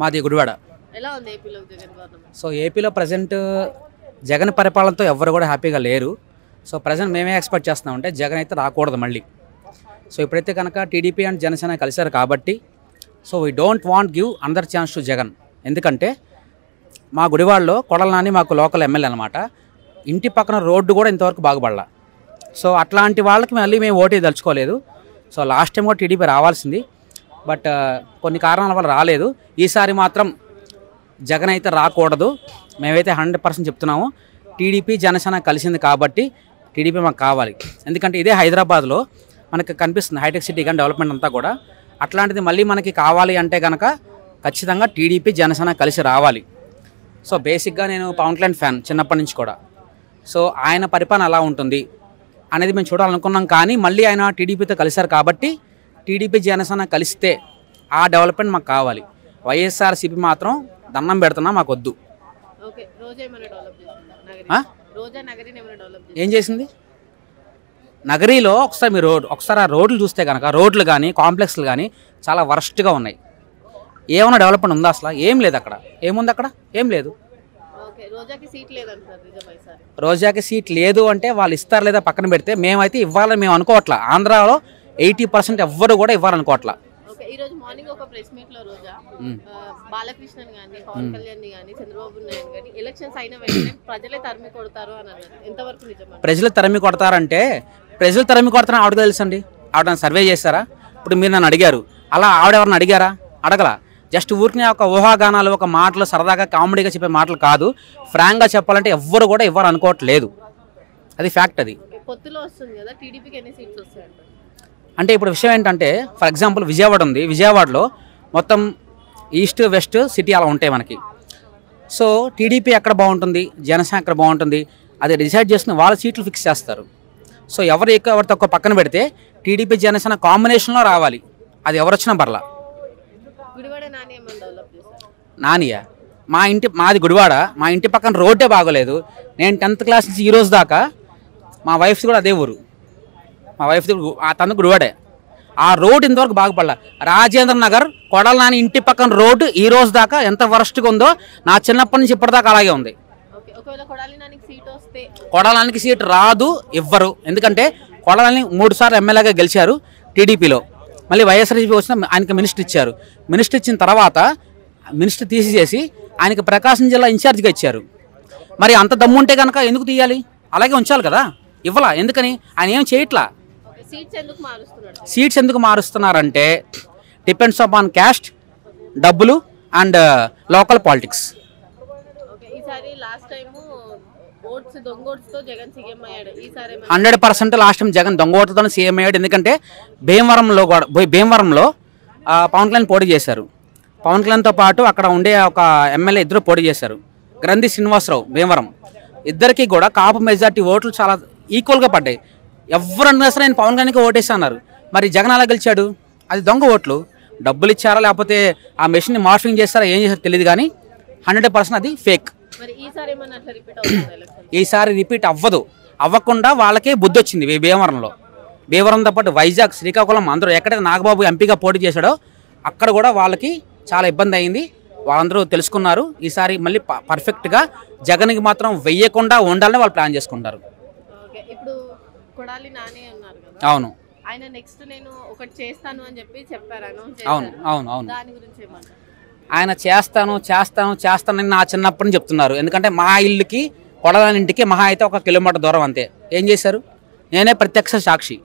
మాది గుడివాడ. ఎలా ఉంది ఏపీలో జగన్ గవర్నమెంట్? సో ఏపీలో ప్రజెంట్ జగన్ పరిపాలనతో ఎవ్వరు కూడా హ్యాపీగా లేరు. సో ప్రజెంట్ మేమే ఎక్స్పెక్ట్ చేస్తున్నామంటే జగన్ అయితే రాకూడదు మళ్ళీ. సో ఇప్పుడైతే కనుక టీడీపీ అండ్ జనసేన కలిశారు కాబట్టి so we don't want give another chance to Jagan. ఎందుకంటే మా గుడివాడలో కొడాల నాని మాకు లోకల్ ఎమ్మెల్యే అనమాట. ఇంటి పక్కన రోడ్డు కూడా ఇంతవరకు బాగుపడాల. సో అట్లాంటి వాళ్ళకి మళ్ళీ మేము ఓటు దలుచుకోలేదు. సో లాస్ట్ టైం కూడా టీడీపీ రావాల్సింది, బట్ కొన్ని కారణాల వల్ల రాలేదు. ఈసారి మాత్రం జగన్ అయితే రాకూడదు. మేమైతే 100% చెప్తున్నాము. టీడీపీ జనసేన కలిసింది కాబట్టి టీడీపీ మాకు కావాలి. ఎందుకంటే ఇదే హైదరాబాద్లో మనకు కనిపిస్తుంది హైటెక్ సిటీ కానీ డెవలప్మెంట్ అంతా కూడా. అట్లాంటిది మళ్ళీ మనకి కావాలి అంటే కనుక ఖచ్చితంగా టీడీపీ జనసేన కలిసి రావాలి. సో బేసిక్గా నేను పవన్ కళ్యాణ్ ఫ్యాన్ చిన్నప్పటి నుంచి కూడా. సో ఆయన పరిపాలన ఎలా ఉంటుంది అనేది మేము చూడాలనుకున్నాం. కానీ మళ్ళీ ఆయన టీడీపీతో కలిశారు కాబట్టి టీడీపీ జనసేన కలిస్తే ఆ డెవలప్మెంట్ మాకు కావాలి. వైఎస్ఆర్సీపీ మాత్రం దండం పెడుతున్నా మాకు వద్దు. ఏం చేసింది నగరీలో? ఒకసారి ఆ రోడ్లు చూస్తే కనుక రోడ్లు కానీ కాంప్లెక్స్లు కానీ చాలా వరస్ట్గా ఉన్నాయి. ఏమైనా డెవలప్మెంట్ ఉందా? అసలు ఏం లేదు. అక్కడ ఏముంది? అక్కడ ఏం లేదు. రోజాకి సీట్ లేదు అంటే వాళ్ళు ఇస్తారు లేదా పక్కన పెడితే మేమైతే ఇవ్వాలని మేము అనుకోవట్లా. ఆంధ్రాలో 80% ఎవ్వరు కూడా ఇవ్వాలనుకోవట్లా. ఈరోజు మార్నింగ్ ఒక ప్రెస్ మీట్ లో రోజా బాలకృష్ణన్ గాని పవన్ కళ్యాణ్ గాని చంద్రబాబు నాయుడు గాని ఎలక్షన్స్ అయిన వెంటనే ప్రజలే తరిమి కొడతారు అని అన్నారు. ఎంతవరకు నిజం? ప్రజలు తరిమి కొడతారంటే ప్రజలు తరిమి కొడతారని ఆవిడకి తెలుసండి. ఆవిడ సర్వే చేస్తారా? ఇప్పుడు మీరు నన్ను అడిగారు, అలా ఆవిడెవరిని అడిగారా? అడగల. జస్ట్ ఊరికి ఒక ఊహాగానాలు, ఒక మాటలు సరదాగా కామెడీగా చెప్పే మాటలు కాదు. ఫ్రాంక్గా చెప్పాలంటే ఎవ్వరు కూడా ఇవ్వాలనుకోవట్లేదు. అది ఫ్యాక్ట్. అది పొత్తులో వస్తుంది కదా, టీడీపీకి ఎన్ని సీట్స్ వస్తాయంట అంటే ఇప్పుడు విషయం ఏంటంటే ఫర్ ఎగ్జాంపుల్ విజయవాడ ఉంది. విజయవాడలో మొత్తం ఈస్ట్ వెస్ట్ సిటీ అలా ఉంటాయి మనకి. సో టీడీపీ ఎక్కడ బాగుంటుంది, జనసేన ఎక్కడ బాగుంటుంది అది డిసైడ్ చేసుకుని వాళ్ళ సీట్లు ఫిక్స్ చేస్తారు. సో ఎవరు ఎక్కువ ఎవరు తక్కువ పక్కన పెడితే టీడీపీ జనసేన కాంబినేషన్లో రావాలి. అది ఎవరు వచ్చినా పర్లా. నానియా మాది గుడివాడ. మా ఇంటి పక్కన రోడ్డే బాగోలేదు. నేను 10th క్లాస్ నుంచి ఈ రోజు దాకా మా వైఫ్స్ కూడా అదే ఊరు. మా వైఫ్ తను గుడివాడే. ఆ రోడ్ ఇంతవరకు బాగుపడలా. రాజేంద్ర నగర్ కొడాల నాని ఇంటి పక్కన రోడ్డు ఈ రోజు దాకా ఎంత వరస్ట్గా ఉందో నా చిన్నప్పటి నుంచి ఇప్పటిదాకా అలాగే ఉంది. కొడాల నానికి సీట్ రాదు, ఇవ్వరు. ఎందుకంటే కొడాల నాని 3 సార్లు ఎమ్మెల్యేగా గెలిచారు టీడీపీలో. మళ్ళీ వైఎస్ఆర్సీపీ వచ్చిన ఆయనకి మినిస్టర్ ఇచ్చారు. మినిస్టర్ ఇచ్చిన తర్వాత మినిస్టర్ తీసేసి ఆయనకి ప్రకాశం జిల్లా ఇన్ఛార్జ్గా ఇచ్చారు. మరి అంత దమ్ముంటే కనుక ఎందుకు తీయాలి? అలాగే ఉంచాలి కదా. ఇవ్వాలా? ఎందుకని? ఆయన ఏం చేయట్లా. సీట్స్ ఎందుకు మారుస్తున్నారంటే డిపెండ్స్ అపాన్ క్యాస్ట్, డబ్బులు and local politics. 100% last time Jagan దొంగ ఓటుతో సీఎం అయ్యాడు. ఎందుకంటే భీమవరంలో పవన్ కళ్యాణ్ పోటీ చేశారు. పవన్ కళ్యాణ్తో పాటు అక్కడ ఉండే ఒక ఎమ్మెల్యే ఇద్దరు పోటీ చేశారు. గ్రంథి శ్రీనివాసరావు భీమవరం. ఇద్దరికి కూడా కాపు మెజార్టీ ఓట్లు చాలా ఈక్వల్గా పడ్డాయి. ఎవరన్నా సరే నేను పవన్ కళ్యాణ్కి ఓటేసి అన్నారు. మరి జగన్ అలా గెలిచాడు. అది దొంగ ఓట్లు. డబ్బులు ఇచ్చారా లేకపోతే ఆ మెషిన్ని మార్ఫింగ్ చేస్తారా ఏం చేస్తారో తెలియదు, కానీ 100% అది ఫేక్. ఈసారి రిపీట్ అవ్వకుండా వాళ్ళకే బుద్ధి వచ్చింది. భీమవరంతో పాటు వైజాగ్, శ్రీకాకుళం అందరూ ఎక్కడైతే నాగబాబు ఎంపీగా పోటీ చేశాడో అక్కడ కూడా వాళ్ళకి చాలా ఇబ్బంది అయింది. వాళ్ళందరూ తెలుసుకున్నారు. ఈసారి మళ్ళీ పర్ఫెక్ట్గా జగన్కి మాత్రం వెయ్యకుండా ఉండాలని వాళ్ళు ప్లాన్ చేసుకుంటారు. అవును. ఆయన చేస్తానని నా చిన్నప్పటి నుంచి చెప్తున్నారు. ఎందుకంటే మా ఇల్లుకి కొడాలని ఇంటికి మహా అయితే 1 కిలోమీటర్ దూరం అంతే. ఏం చేశారు? నేనే ప్రత్యక్ష సాక్షి.